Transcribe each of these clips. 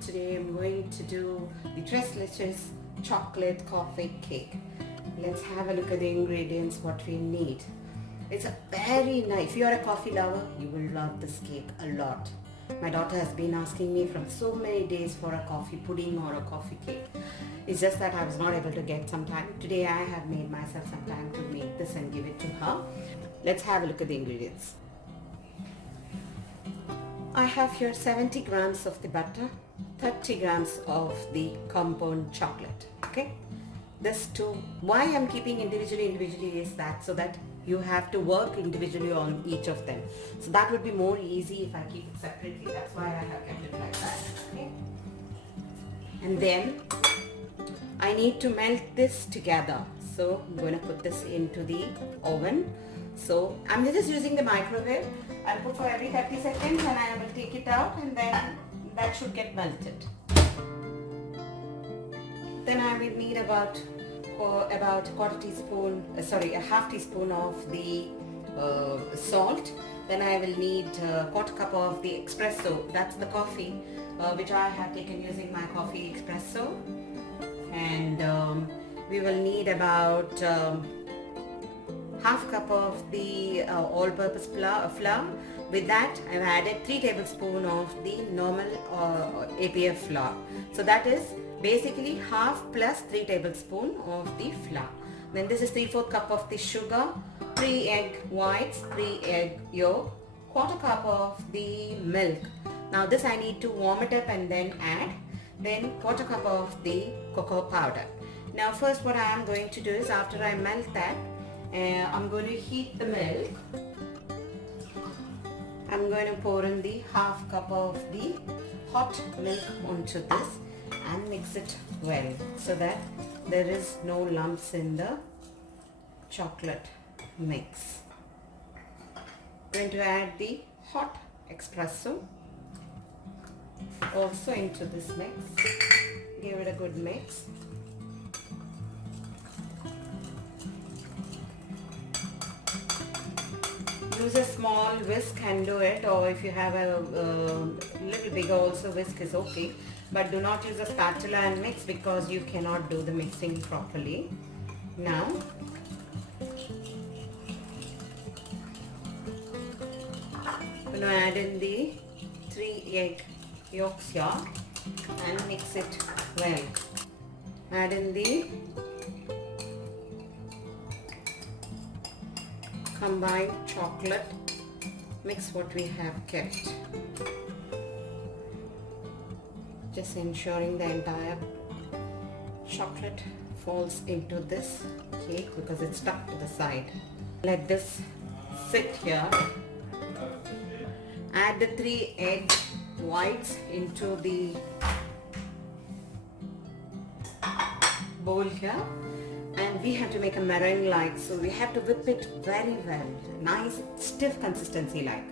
today I'm going to do the Leches chocolate coffee cake. Let's have a look at the ingredients, what we need. It's a very nice, if you're a coffee lover, you will love this cake a lot. My daughter has been asking me from so many days for a coffee pudding or a coffee cake. It's just that I was not able to get some time. Today I have made myself some time to make this and give it to her. Let's have a look at the ingredients. I have here 70 grams of the butter, 30 grams of the compound chocolate. Okay, this two, why I'm keeping individually is that so that you have to work individually on each of them. So that would be more easy if I keep it separately. That's why I have kept it like that. Okay, and then I need to melt this together. So I'm going to put this into the oven. So I'm just using the microwave. I'll put for every 30 seconds and I will take it out, and then that should get melted. Then I will need about a half teaspoon of the salt. Then I will need a quarter cup of the espresso. That's the coffee which I have taken using my coffee espresso. And we will need about half cup of the all-purpose flour. With that, I've added 3 tablespoons of the normal APF flour. So that is basically half plus 3 tablespoons of the flour. Then this is 3/4 cup of the sugar, 3 egg whites, 3 egg yolk, quarter cup of the milk. Now this I need to warm it up and then add. Then quarter cup of the cocoa powder. Now first what I am going to do is, after I melt that, I'm going to heat the milk. I'm going to pour in the half cup of the hot milk onto this and mix it well so that there is no lumps in the chocolate mix. I'm going to add the hot espresso also into this mix. Give it a good mix. Use a small whisk and do it, or if you have a little bigger also, whisk is okay, but do not use a spatula and mix because you cannot do the mixing properly. Now I'm going to add in the 3 egg yolks here and mix it well. Add in the combined chocolate, mix what we have kept, just ensuring the entire chocolate falls into this cake because it's stuck to the side. Let this sit here. Add the 3 egg whites into the bowl here. And we have to make a meringue like, so we have to whip it very well, nice stiff consistency like.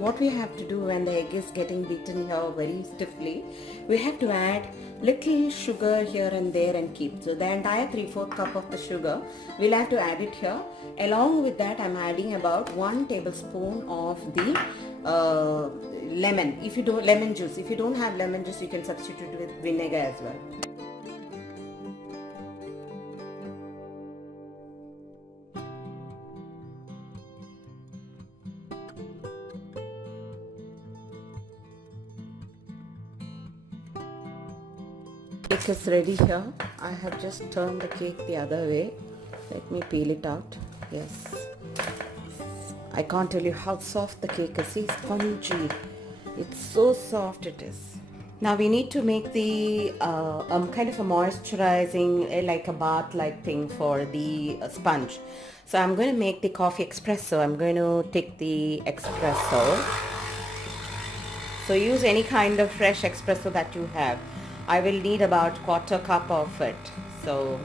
What we have to do when the egg is getting beaten here very stiffly, we have to add little sugar here and there and keep. So the entire 3/4 cup of the sugar, we'll have to add it here. Along with that, I'm adding about 1 tablespoon of the lemon. If you don't, lemon juice. If you don't have lemon juice, you can substitute with vinegar as well. Cake is ready here. I have just turned the cake the other way. Let me peel it out. Yes, I can't tell you how soft the cake is. See, spongy. It's so soft it is. Now we need to make the kind of a moisturizing, like a bath like thing for the sponge. So I'm going to make the coffee espresso. I'm going to take the espresso. So use any kind of fresh espresso that you have. I will need about quarter cup of it. So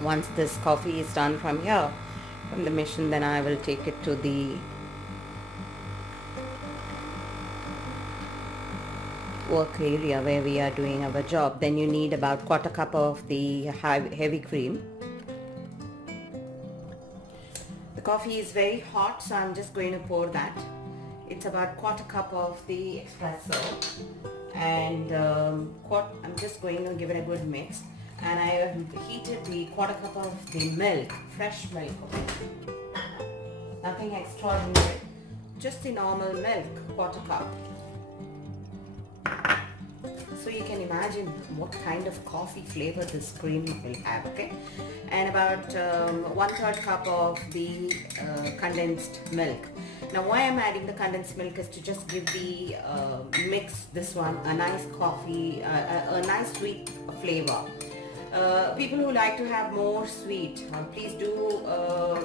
once this coffee is done from here, from the machine, then I will take it to the work area where we are doing our job. Then you need about quarter cup of the heavy cream. The coffee is very hot, so I'm just going to pour that it's about quarter cup of the espresso, and I'm just going to give it a good mix. And I have heated the quarter cup of the milk, fresh milk, okay? Nothing extraordinary, just the normal milk, quarter cup. So you can imagine what kind of coffee flavor this cream will have, okay? And about 1/3 cup of the condensed milk. Now why I'm adding the condensed milk is to just give the mix, this one, a nice coffee, a nice sweet flavor. People who like to have more sweet, please do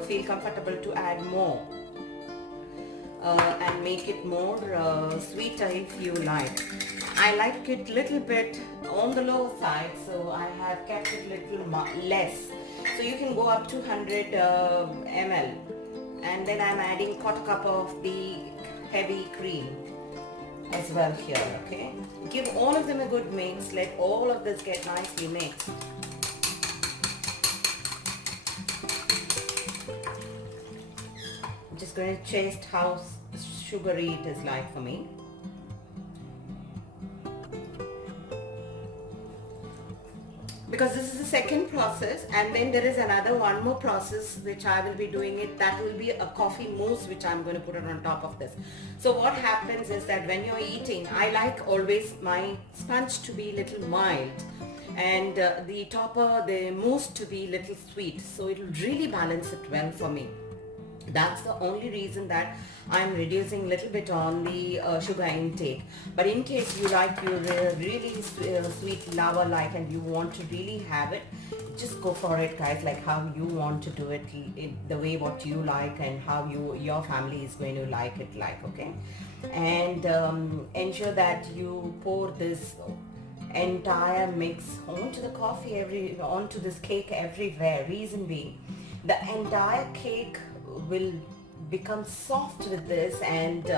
feel comfortable to add more. And make it more sweeter if you like. I like it little bit on the low side, so I have kept it little less. So you can go up to 100 ml, and then I'm adding quarter cup of the heavy cream as well here, okay? Give all of them a good mix, let all of this get nicely mixed. I'm just going to taste how sugary it is like for me. Because this is the second process, and then there is one more process which I will be doing it. That will be a coffee mousse which I'm going to put it on top of this. So what happens is that when you're eating, I like always my sponge to be little mild, and the mousse to be little sweet. So it will really balance it well for me. That's the only reason that I'm reducing little bit on the sugar intake. But in case you like your really sweet lava like, and you want to really have it, just go for it, guys, like how you want to do it, the way what you like and how your family is going to like it like, okay? And ensure that you pour this entire mix onto the coffee, onto this cake everywhere. Reason being, the entire cake will become soft with this, and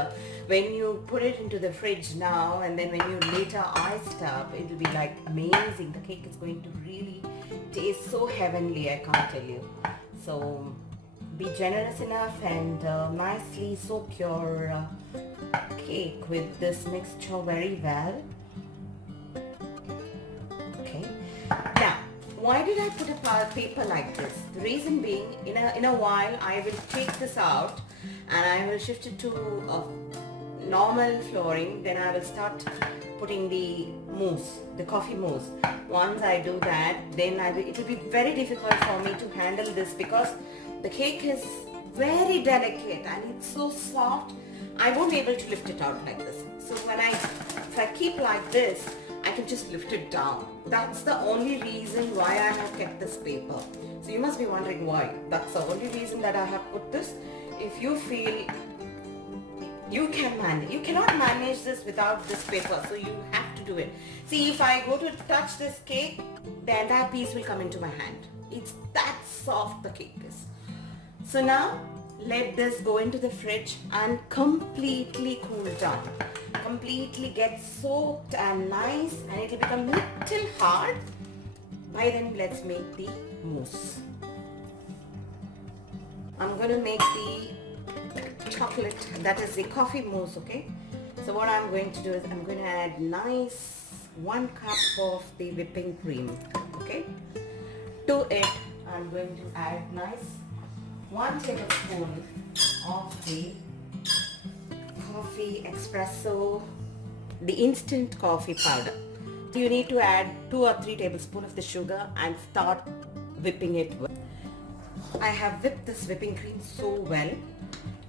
when you put it into the fridge now, and then when you later ice it up, it will be like amazing. The cake is going to really taste so heavenly, I can't tell you. So be generous enough and nicely soak your cake with this mixture very well. Okay, now why did I put a paper like this? The reason being, in a while I will take this out and I will shift it to normal flooring. Then I will start putting the mousse, the coffee mousse. Once I do that, then it will be very difficult for me to handle this, because the cake is very delicate and it's so soft. I won't be able to lift it out like this. So if I keep like this, I can just lift it down. That's the only reason why I have kept this paper. So you must be wondering why. That's the only reason that I have put this. If you feel you can manage, you cannot manage this without this paper, so you have to do it. See, if I go to touch this cake, the entire piece will come into my hand. It's that soft the cake is. So now let this go into the fridge and completely cool down. Completely get soaked and nice, and it will become little hard. By then, let's make the mousse. I'm going to make the chocolate, that is the coffee mousse, okay? So what I'm going to do is I'm going to add nice 1 cup of the whipping cream, okay? To it, I'm going to add nice 1 tablespoon of the coffee espresso, the instant coffee powder. So you need to add 2 or 3 tablespoons of the sugar and start whipping it. I have whipped this whipping cream so well,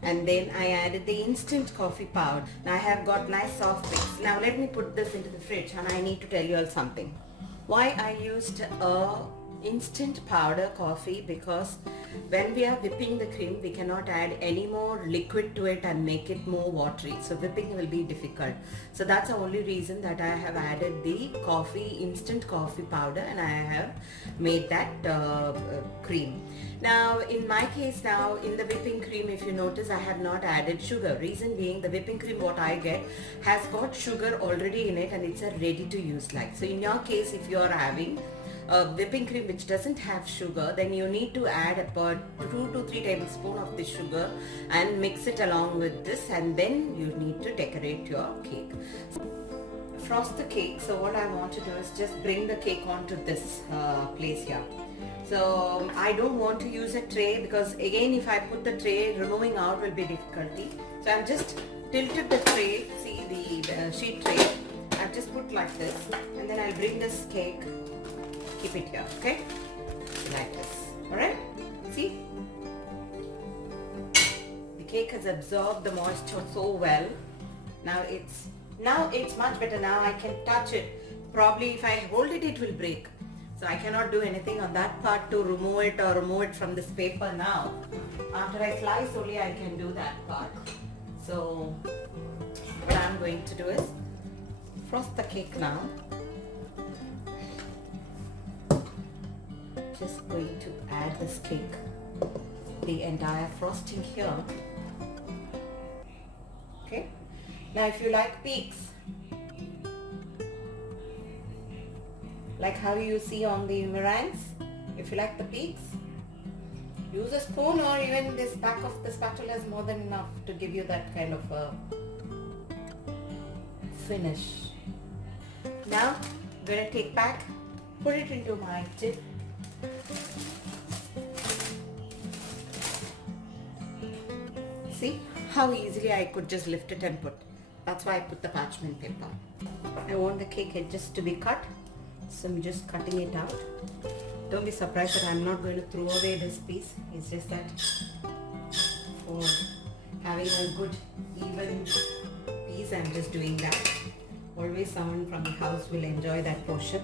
and then I added the instant coffee powder. Now I have got nice soft mix. Now let me put this into the fridge, and I need to tell you all something. Why I used instant powder coffee, because when we are whipping the cream, we cannot add any more liquid to it and make it more watery, so whipping will be difficult. So that's the only reason that I have added the instant coffee powder, and I have made that cream. Now in my case, now in the whipping cream, if you notice, I have not added sugar. Reason being, the whipping cream what I get has got sugar already in it, and it's a ready to use like. So in your case, if you are having a whipping cream which doesn't have sugar, then you need to add about 2 to 3 tablespoons of the sugar and mix it along with this, and then you need to decorate your cake. Frost the cake. So what I want to do is just bring the cake onto this place here. So I don't want to use a tray, because again if I put the tray, removing out will be difficulty. So I'm just tilted the tray, see the sheet tray, I've just put like this, and then I'll bring this cake, keep it here, okay, like this. Alright, see, the cake has absorbed the moisture so well. Now it's much better. Now I can touch it. Probably if I hold it, it will break. So I cannot do anything on that part to remove it or remove it from this paper now. After I slice only I can do that part. So what I'm going to do is frost the cake now. Just going to add this cake, the entire frosting here. Okay. Now if you like peaks, like how you see on the meringues, if you like the peaks, use a spoon, or even this back of the spatula is more than enough to give you that kind of a finish. Now I'm going to take back, put it into my tip. See how easily I could just lift it and put. That's why I put the parchment paper. I want the cake edges to be cut, so I'm just cutting it out. Don't be surprised that I'm not going to throw away this piece. It's just that for having a good even piece, I'm just doing that. Always someone from the house will enjoy that portion.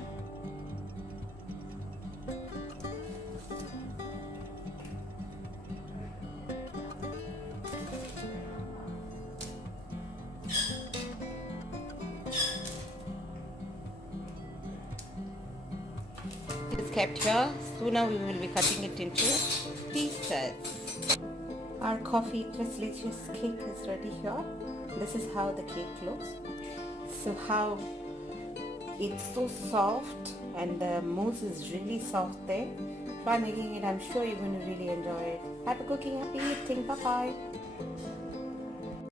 It's kept here. Sooner we will be cutting it into pieces. Our coffee plus Leches cake is ready here. This is how the cake looks. So how it's so soft, and the mousse is really soft there. Try making it. I'm sure you're going to really enjoy it. Happy cooking, happy eating. Bye bye.